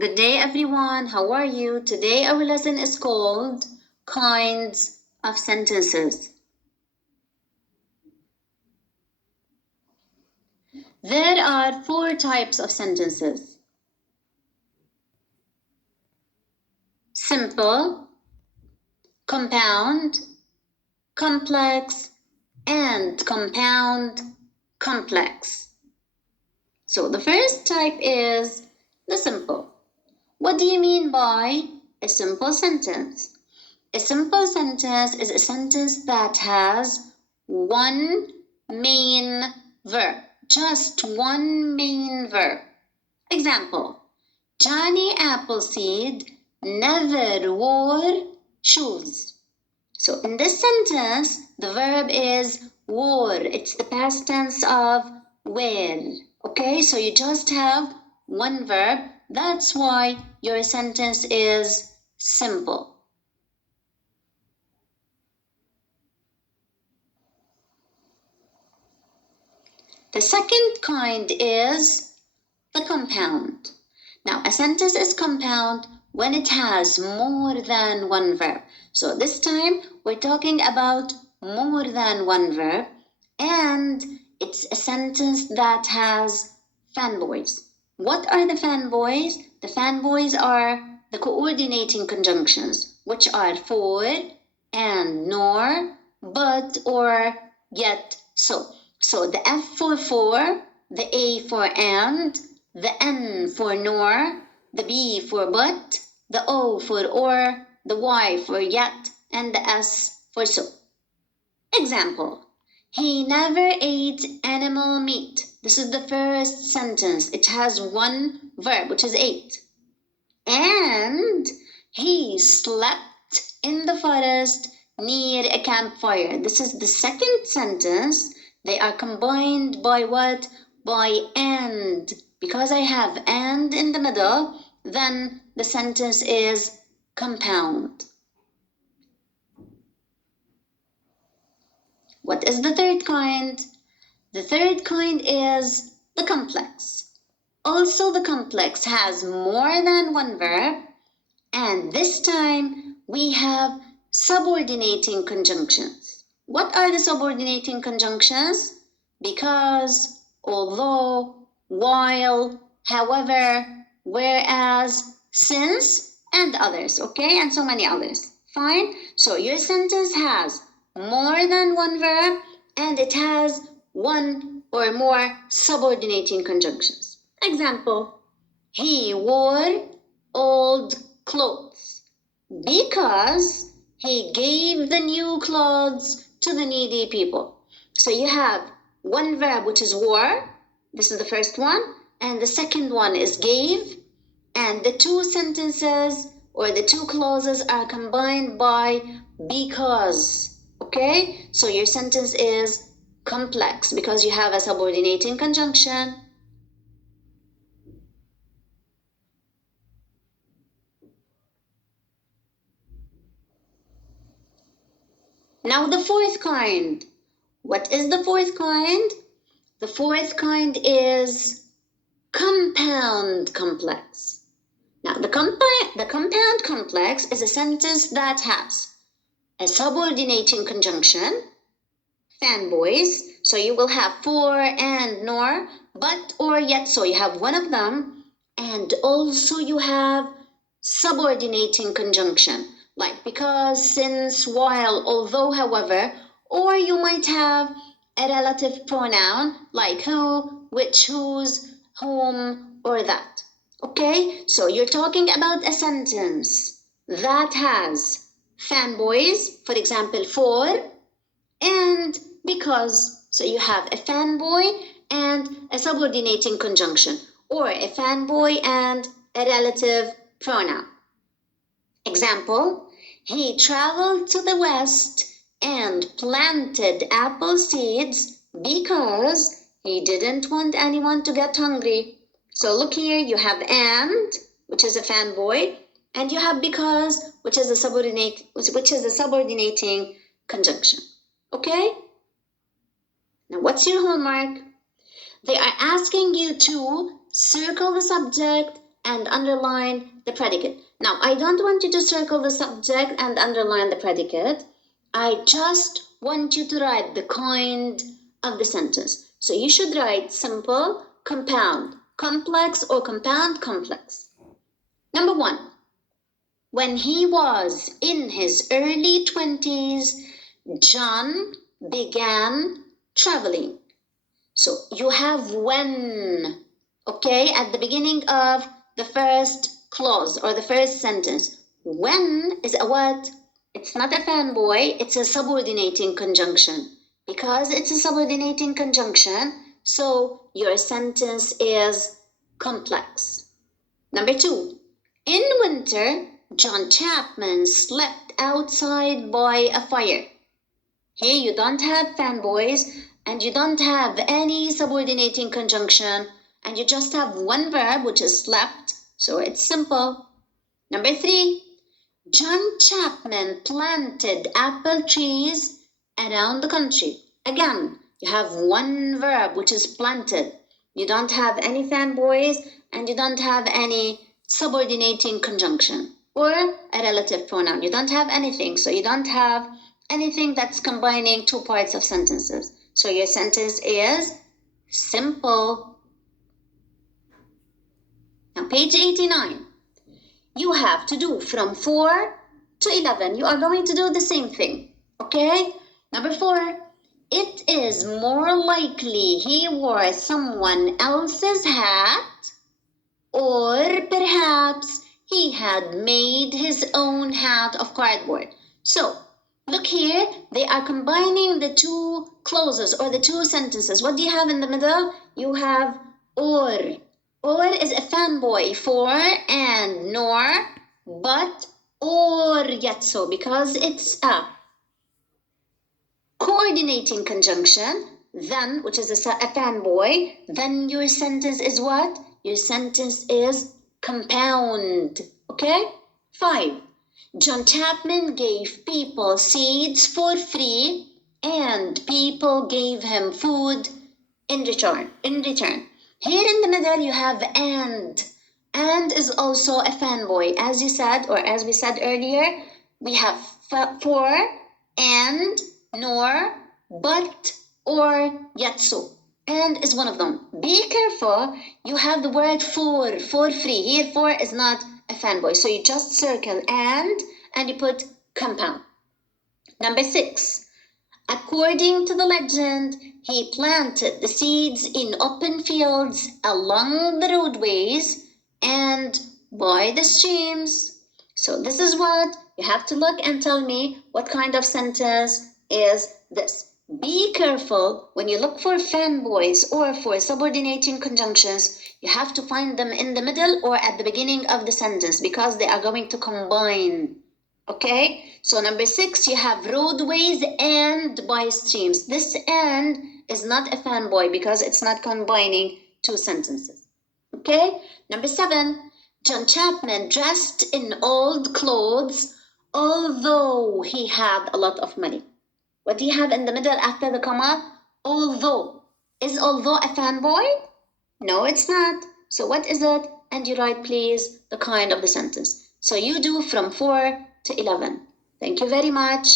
Good day, everyone. How are you? Today, our lesson is called Kinds of Sentences. There are 4 types of sentences: simple, compound, complex, and compound complex. So, the first type is the simple. What do you mean by a simple sentence? A simple sentence is a sentence that has one main verb, just one main verb. Example: Johnny Appleseed never wore shoes. So in this sentence, the verb is wore. It's the past tense of wear. Okay, so you just have one verb. That's why your sentence is simple. The second kind is the compound. Now, a sentence is compound when it has more than one verb. So this time we're talking about more than one verb, and it's a sentence that has fanboys. What are the fanboys? The fanboys are the coordinating conjunctions, which are for and nor, but, or, yet, so. So the F for, the A for and, the N for nor, the B for but, the O for or, the Y for yet, and the S for so. Example: He never ate animal meat. This is the first sentence. It has one verb, which is ate. And he slept in the forest near a campfire. This is the second sentence. They are combined by what? By and. Because I have and in the middle, then the sentence is compound. What is the third kind? The third kind is the complex. Also, the complex has more than one verb, and this time we have subordinating conjunctions. What are the subordinating conjunctions? Because, although, while, however, whereas, since, and others, okay? And so many others. Fine? So your sentence has more than one verb and it has one or more subordinating conjunctions. Example: He wore old clothes because he gave the new clothes to the needy people. So you have one verb, which is wore. This is the first one. And the second one is gave. And the two sentences or the two clauses are combined by because. Okay? So your sentence is complex because you have a subordinating conjunction. Now the fourth kind. What is the fourth kind? The fourth kind is compound complex. Now the compound complex is a sentence that has a subordinating conjunction, fanboys, so you will have for and nor, but, or, yet, so you have one of them, and also you have subordinating conjunction, like because, since, while, although, however, or you might have a relative pronoun like who, which, whose, whom, or that. Okay, so you're talking about a sentence that has fanboys, for example, for, and because. So you have a fanboy and a subordinating conjunction, or a fanboy and a relative pronoun. Example: He traveled to the west and planted apple seeds because he didn't want anyone to get hungry. So look here, you have and, which is a fanboy, and you have because, which is a subordinating conjunction. Okay? Now, what's your homework? They are asking you to circle the subject and underline the predicate. Now, I don't want you to circle the subject and underline the predicate. I just want you to write the kind of the sentence. So you should write simple, compound, complex, or compound, complex. Number 1. When he was in his early 20s, John began traveling. So you have when, okay, at the beginning of the first clause or the first sentence. When is a what? It's not a fanboy, it's a subordinating conjunction. Because it's a subordinating conjunction, so your sentence is complex. Number 2. In winter, John Chapman slept outside by a fire. Here you don't have fanboys and you don't have any subordinating conjunction and you just have one verb which is slept, so it's simple. Number 3. John Chapman planted apple trees around the country. Again, you have one verb which is planted. You don't have any fanboys and you don't have any subordinating conjunction or a relative pronoun. You don't have anything, so you don't have anything that's combining two parts of sentences. So your sentence is simple. Now, page 89. You have to do from 4 to 11. You are going to do the same thing, okay? Number 4. It is more likely he wore someone else's hat, or perhaps he had made his own hat of cardboard. So, look here, they are combining the two clauses or the two sentences. What do you have in the middle? You have or. Or is a fanboy for and nor, but or yet so, because it's a coordinating conjunction, then, which is a fanboy, then your sentence is what? Your sentence is compound, okay? 5. John Chapman gave people seeds for free and people gave him food in return. Here in the middle you have and. And is also a fanboy. As you said, or as we said earlier, we have for, and, nor, but, or, yet so. And is one of them. Be careful, you have the word for free. Here for is not a fanboy. So you just circle and you put compound. Number 6. According to the legend, he planted the seeds in open fields along the roadways and by the streams. So this is what you have to look and tell me what kind of sentence is this. Be careful when you look for fanboys or for subordinating conjunctions, you have to find them in the middle or at the beginning of the sentence because they are going to combine. Okay, so number 6, you have roadways and by streams. This and is not a fanboy because it's not combining two sentences. Okay, number 7, John Chapman dressed in old clothes although he had a lot of money. What do you have in the middle after the comma? Although. Is although a fanboy? No, it's not. So what is it? And you write, please, the kind of the sentence. So you do from 4 to 11. Thank you very much.